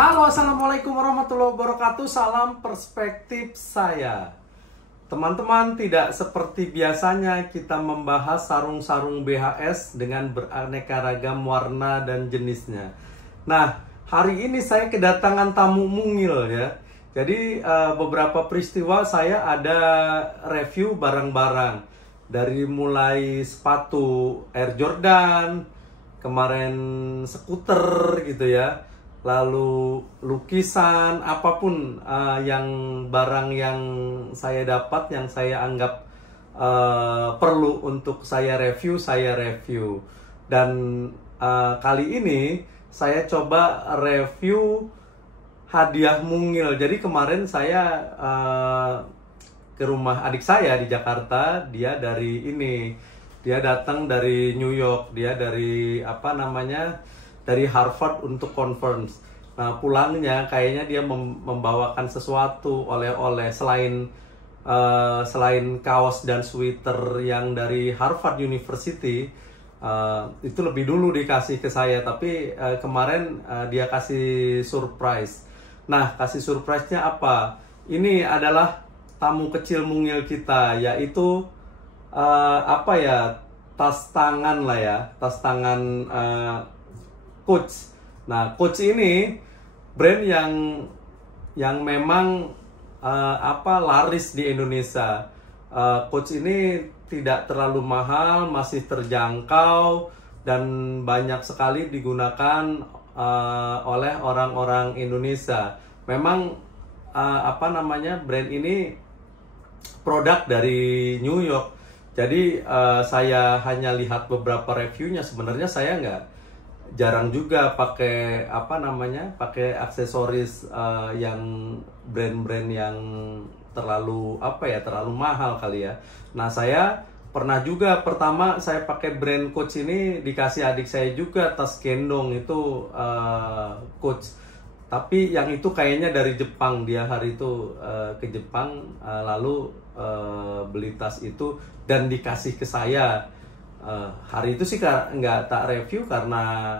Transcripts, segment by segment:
Halo, assalamualaikum warahmatullahi wabarakatuh. Salam perspektif saya. Teman-teman, tidak seperti biasanya kita membahas sarung-sarung BHS dengan beraneka ragam warna dan jenisnya. Nah, hari ini saya kedatangan tamu mungil ya. Jadi beberapa peristiwa saya ada review barang-barang. Dari mulai sepatu Air Jordan, kemarin skuter gitu ya, lalu lukisan, apapun barang yang saya dapat, yang saya anggap perlu untuk saya review. Dan kali ini saya coba review hadiah mungil. Jadi kemarin saya ke rumah adik saya di Jakarta. Dia datang dari New York, dia dari dari Harvard untuk conference. Nah, pulangnya kayaknya dia membawakan sesuatu oleh-oleh selain kaos dan sweater yang dari Harvard University. Itu lebih dulu dikasih ke saya, tapi kemarin dia kasih surprise. Nah, kasih surprise-nya apa? Ini adalah tamu kecil mungil kita, yaitu tas tangan lah ya, tas tangan Coach. Nah, Coach ini brand yang memang laris di Indonesia. Coach ini tidak terlalu mahal, masih terjangkau, dan banyak sekali digunakan oleh orang-orang Indonesia. Memang brand ini produk dari New York. Jadi saya hanya lihat beberapa reviewnya. Sebenarnya saya jarang juga pakai pakai aksesoris yang brand-brand yang terlalu mahal kali ya. Nah, saya pernah juga, pertama saya pakai brand Coach ini dikasih adik saya juga, tas gendong itu Coach. Tapi yang itu kayaknya dari Jepang. Dia hari itu ke Jepang, lalu beli tas itu dan dikasih ke saya. Hari itu sih nggak tak review karena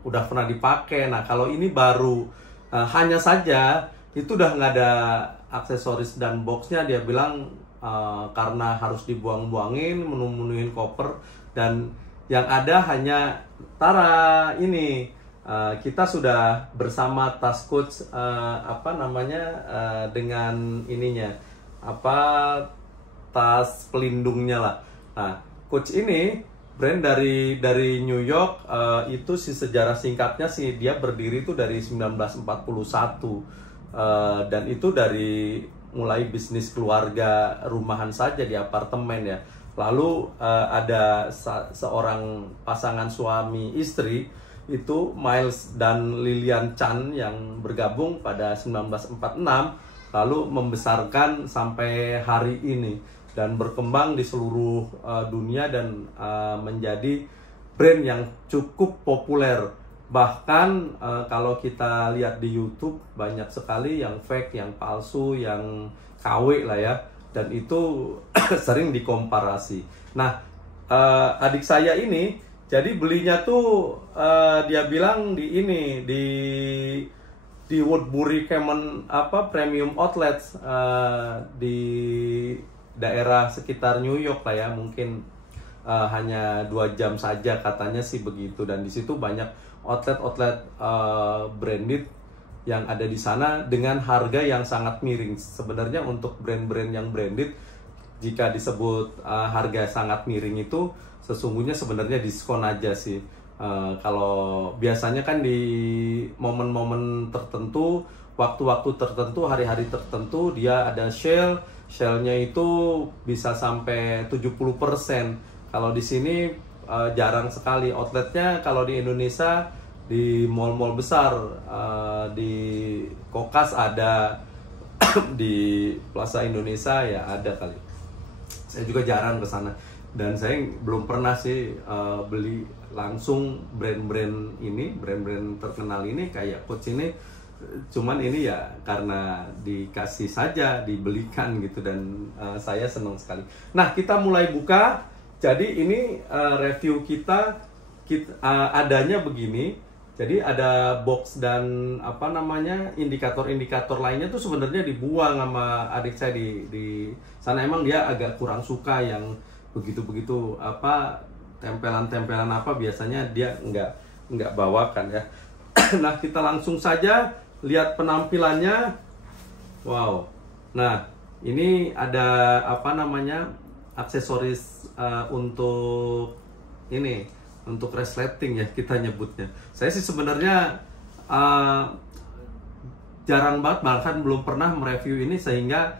udah pernah dipakai. Nah, kalau ini baru, hanya saja itu udah nggak ada aksesoris dan boxnya. Dia bilang karena harus dibuang-buangin, menu-menuin koper, dan yang ada hanya ini. Kita sudah bersama tas Coach dengan ininya, tas pelindungnya lah. Nah, Coach ini brand dari New York. Itu sih sejarah singkatnya sih, dia berdiri itu dari 1941, dan itu dari mulai bisnis keluarga rumahan saja di apartemen ya. Lalu ada seorang pasangan suami istri, itu Miles dan Lilian Chan, yang bergabung pada 1946, lalu membesarkan sampai hari ini dan berkembang di seluruh dunia, dan menjadi brand yang cukup populer. Bahkan kalau kita lihat di YouTube, banyak sekali yang fake, yang palsu, yang KW lah ya, dan itu sering dikomparasi. Nah, adik saya ini jadi belinya tuh dia bilang di Woodbury Premium Outlets di daerah sekitar New York lah ya, mungkin hanya 2 jam saja katanya sih begitu. Dan di situ banyak outlet branded yang ada di sana dengan harga yang sangat miring. Sebenarnya untuk brand-brand yang branded, jika disebut harga sangat miring itu sesungguhnya sebenarnya diskon aja sih. Kalau biasanya kan di momen-momen tertentu, waktu-waktu tertentu, hari-hari tertentu, dia ada sale-nya itu bisa sampai 70%. Kalau di sini jarang sekali outletnya. Kalau di Indonesia, di mall-mall besar, di Kokas ada, di Plaza Indonesia ya ada kali. Saya juga jarang ke sana. Dan saya belum pernah sih beli langsung brand-brand terkenal ini kayak Coach ini. Cuman ini ya karena dikasih saja, dibelikan gitu, dan saya senang sekali. Nah, kita mulai buka. Jadi ini review kita adanya begini. Jadi ada box dan apa namanya indikator-indikator lainnya tuh sebenarnya dibuang sama adik saya di sana. Emang dia agak kurang suka yang begitu-begitu apa tempelan-tempelan apa, biasanya dia nggak bawakan ya. Nah, kita langsung saja lihat penampilannya. Wow. Nah, ini ada apa namanya aksesoris untuk ini, untuk resleting ya kita nyebutnya. Saya sih sebenarnya jarang banget, bahkan belum pernah mereview ini, sehingga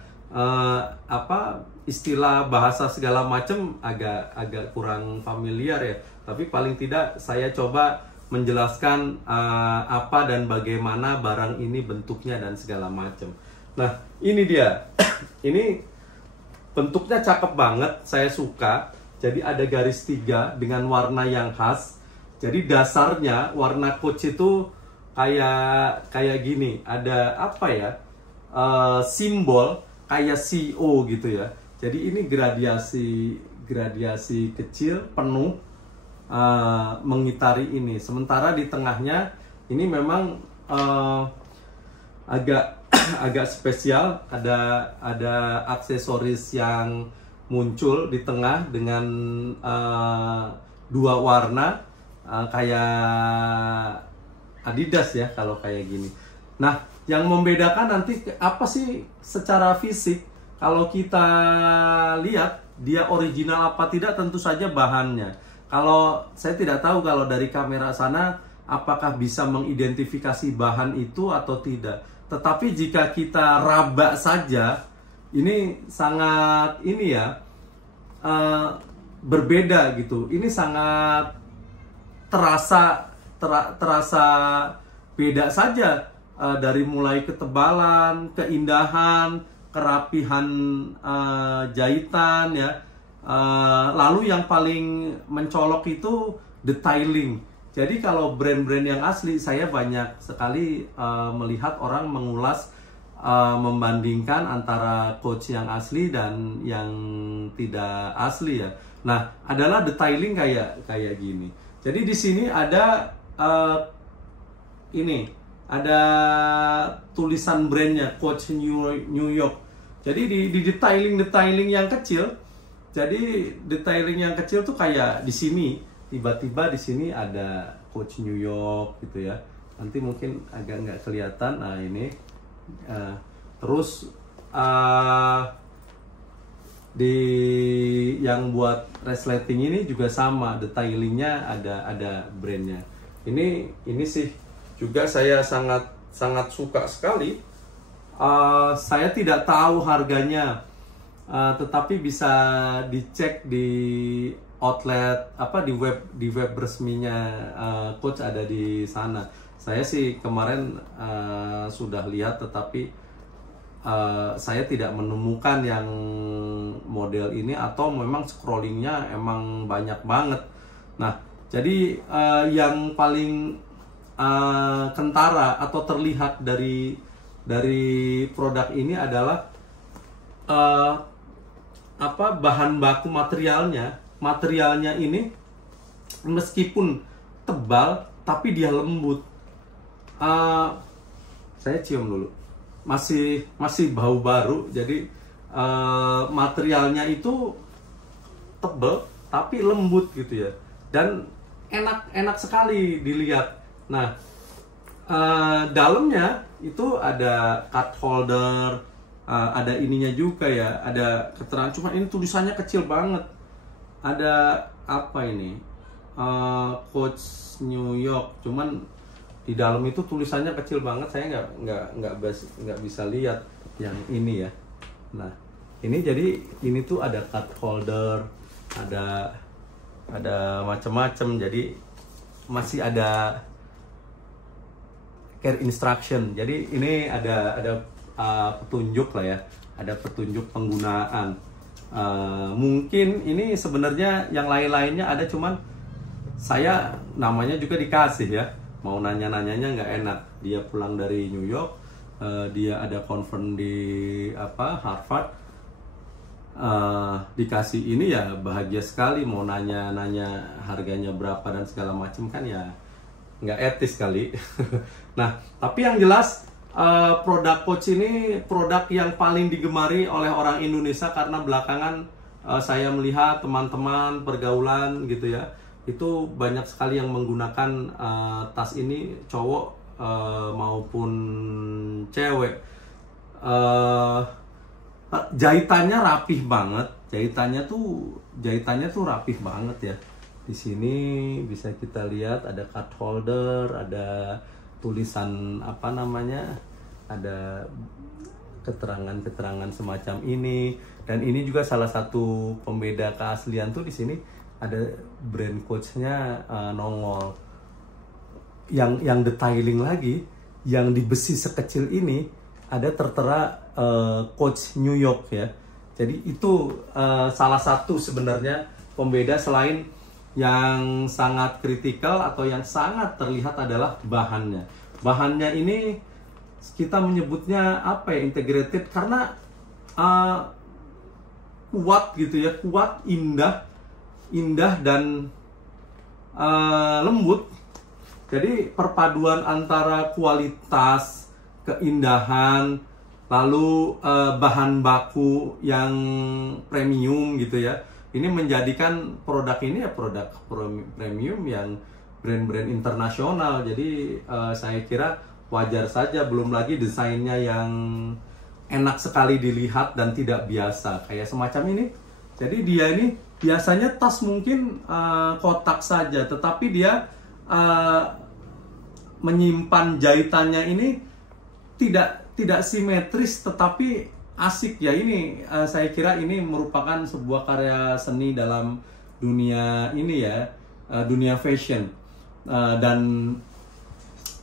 apa istilah bahasa segala macam agak kurang familiar ya. Tapi paling tidak saya coba menjelaskan apa dan bagaimana barang ini bentuknya dan segala macam. Nah, ini dia. Ini bentuknya cakep banget, saya suka. Jadi ada garis 3 dengan warna yang khas. Jadi dasarnya warna Coach itu kayak gini. Ada apa ya? Simbol kayak CO gitu ya. Jadi ini gradiasi kecil penuh mengitari ini. Sementara di tengahnya ini memang agak spesial. Ada aksesoris yang muncul di tengah dengan 2 warna kayak Adidas ya kalau kayak gini. Nah, yang membedakan nanti apa sih secara fisik? Kalau kita lihat dia original apa tidak, tentu saja bahannya. Kalau saya tidak tahu kalau dari kamera sana apakah bisa mengidentifikasi bahan itu atau tidak. Tetapi jika kita raba saja, ini sangat ini ya berbeda gitu. Ini sangat terasa beda saja dari mulai ketebalan, keindahan, kerapihan jahitan ya. Lalu yang paling mencolok itu detailing. Jadi kalau brand-brand yang asli, saya banyak sekali melihat orang mengulas membandingkan antara Coach yang asli dan yang tidak asli ya. Nah, adalah detailing kayak gini. Jadi di sini ada ini ada tulisan brandnya Coach New York. Jadi di detailing yang kecil. Jadi detailing yang kecil tuh kayak di sini tiba-tiba di sini ada Coach New York gitu ya. Nanti mungkin agak nggak kelihatan. Nah ini. Terus di yang buat resleting ini juga sama, detailingnya ada brandnya. Ini sih juga saya sangat suka sekali. Saya tidak tahu harganya, tetapi bisa dicek di outlet apa di web resminya Coach, ada di sana. Saya sih kemarin sudah lihat, tetapi saya tidak menemukan yang model ini, atau memang scrollingnya emang banyak banget. Nah, jadi yang paling kentara atau terlihat dari produk ini adalah apa bahan baku materialnya ini meskipun tebal tapi dia lembut. Saya cium dulu, masih bau baru. Jadi materialnya itu tebal tapi lembut gitu ya, dan enak sekali dilihat. Nah, dalamnya itu ada card holder, ada ininya juga ya, ada keterangan. Cuma ini tulisannya kecil banget. Ada apa ini? Coach New York. Cuman di dalam itu tulisannya kecil banget. Saya nggak bisa lihat yang ini ya. Nah, ini jadi ini tuh ada card holder, ada macam-macam. Jadi masih ada care instruction. Jadi ini ada petunjuk lah ya, ada petunjuk penggunaan. Mungkin ini sebenarnya yang lain-lainnya ada, cuman saya namanya juga dikasih ya. Mau nanya-nanyanya nggak enak. Dia pulang dari New York, dia ada confirm di Harvard, dikasih ini ya bahagia sekali. Mau nanya harganya berapa dan segala macam kan ya nggak etis kali. Nah, tapi yang jelas produk Coach ini produk yang paling digemari oleh orang Indonesia karena belakangan saya melihat teman-teman pergaulan gitu ya, itu banyak sekali yang menggunakan tas ini, cowok maupun cewek. Jahitannya rapih banget, jahitannya tuh rapih banget ya. Di sini bisa kita lihat ada card holder, ada tulisan apa namanya, ada keterangan-keterangan semacam ini. Dan ini juga salah satu pembeda keaslian tuh, di sini ada brand Coach-nya nongol. Yang detailing lagi, yang di besi sekecil ini ada tertera Coach New York ya. Jadi itu salah satu sebenarnya pembeda, selain yang sangat kritikal atau yang sangat terlihat adalah bahannya. Bahannya ini kita menyebutnya apa ya, integrated, karena kuat gitu ya, kuat, indah dan lembut. Jadi perpaduan antara kualitas, keindahan, lalu bahan baku yang premium gitu ya. Ini menjadikan produk ini ya produk premium yang brand-brand internasional. Jadi saya kira wajar saja, belum lagi desainnya yang enak sekali dilihat dan tidak biasa kayak semacam ini. Jadi dia ini biasanya tas mungkin kotak saja, tetapi dia menyimpan jahitannya ini tidak simetris tetapi asik ya. Ini saya kira ini merupakan sebuah karya seni dalam dunia ini ya, dunia fashion. Dan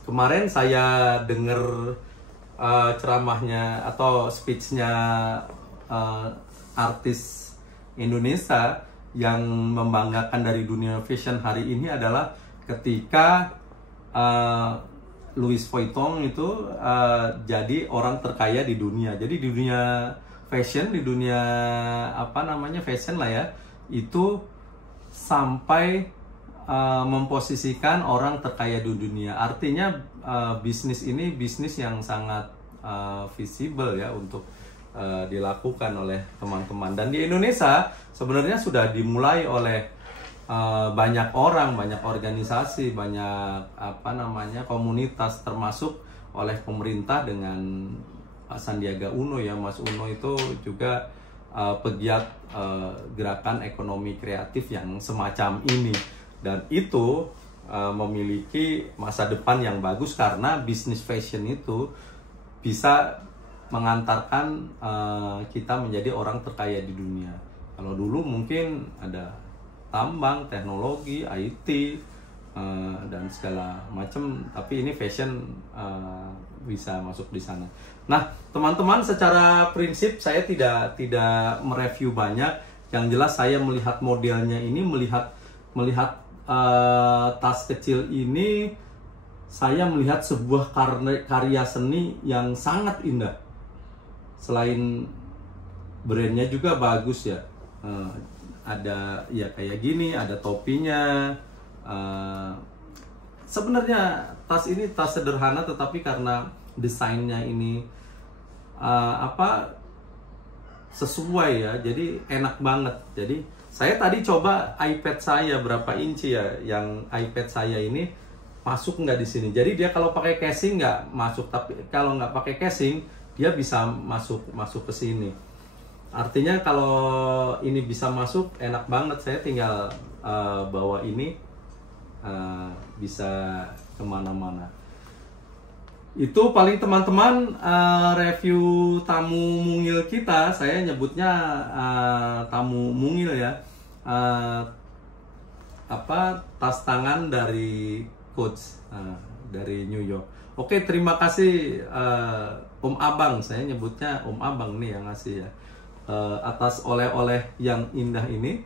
kemarin saya dengar ceramahnya atau speech-nya artis Indonesia yang membanggakan dari dunia fashion hari ini adalah ketika Louis Vuitton itu jadi orang terkaya di dunia. Jadi di dunia fashion, di dunia apa namanya fashion lah ya, itu sampai memposisikan orang terkaya di dunia. Artinya bisnis ini bisnis yang sangat visible ya untuk dilakukan oleh teman-teman. Dan di Indonesia sebenarnya sudah dimulai oleh banyak orang, banyak organisasi, banyak apa namanya komunitas, termasuk oleh pemerintah dengan Pak Sandiaga Uno ya. Mas Uno itu juga pegiat gerakan ekonomi kreatif yang semacam ini, dan itu memiliki masa depan yang bagus karena bisnis fashion itu bisa mengantarkan kita menjadi orang terkaya di dunia. Kalau dulu mungkin ada tambang, teknologi, IT, dan segala macam, tapi ini fashion bisa masuk di sana. Nah, teman-teman, secara prinsip saya tidak mereview banyak. Yang jelas saya melihat modelnya ini, melihat tas kecil ini, saya melihat sebuah karya seni yang sangat indah. Selain brandnya juga bagus ya. Ada ya kayak gini, ada topinya. Sebenarnya tas ini tas sederhana, tetapi karena desainnya ini sesuai ya, jadi enak banget. Jadi saya tadi coba iPad saya berapa inci ya, yang iPad saya ini masuk nggak di sini. Jadi dia kalau pakai casing nggak masuk, tapi kalau nggak pakai casing dia bisa masuk ke sini. Artinya kalau ini bisa masuk, enak banget. Saya tinggal bawa ini, bisa kemana-mana. Itu paling teman-teman review tamu mungil kita. Saya nyebutnya tamu mungil ya. Tas tangan dari Coach dari New York. Oke, terima kasih Om Abang. Saya nyebutnya Om Abang nih yang ngasih ya. Atas oleh-oleh yang indah ini.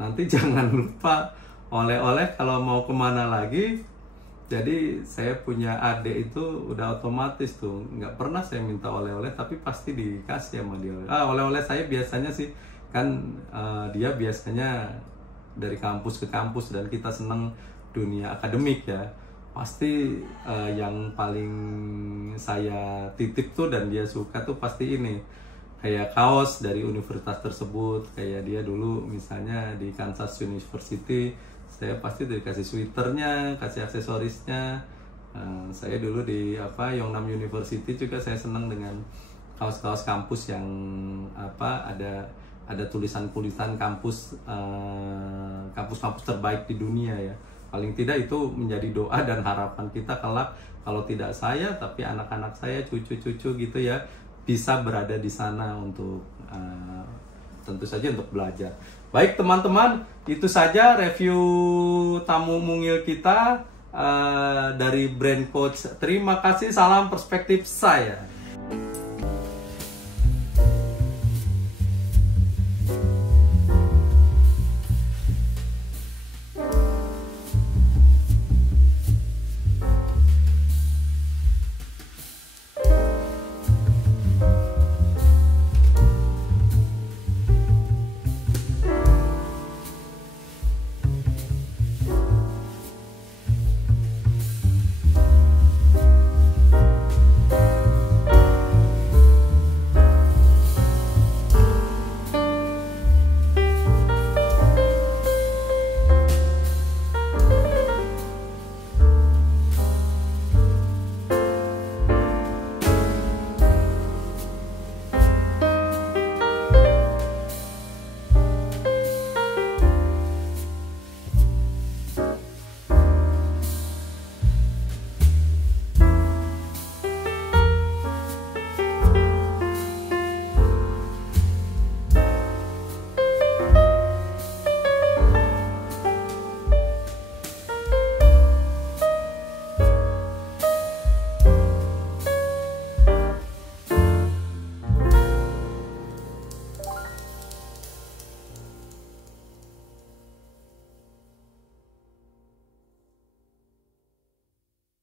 Nanti jangan lupa oleh-oleh kalau mau kemana lagi. Jadi saya punya adik itu udah otomatis tuh, nggak pernah saya minta oleh-oleh, tapi pasti dikasih sama dia. Oleh-oleh saya biasanya sih kan dia biasanya dari kampus ke kampus, dan kita seneng dunia akademik ya, pasti yang paling saya titip tuh dan dia suka tuh pasti ini, kayak kaos dari universitas tersebut. Kayak dia dulu misalnya di Kansas University, saya pasti dikasih sweaternya, kasih aksesorisnya. Saya dulu di Yongnam University juga saya senang dengan kaos-kaos kampus yang ada tulisan-tulisan kampus, kampus-kampus terbaik di dunia ya. Paling tidak itu menjadi doa dan harapan kita kelak, kalau tidak saya tapi anak-anak saya, cucu-cucu gitu ya, bisa berada di sana untuk tentu saja untuk belajar. Baik teman-teman, itu saja review tamu mungil kita dari Brand Coach. Terima kasih, salam perspektif saya.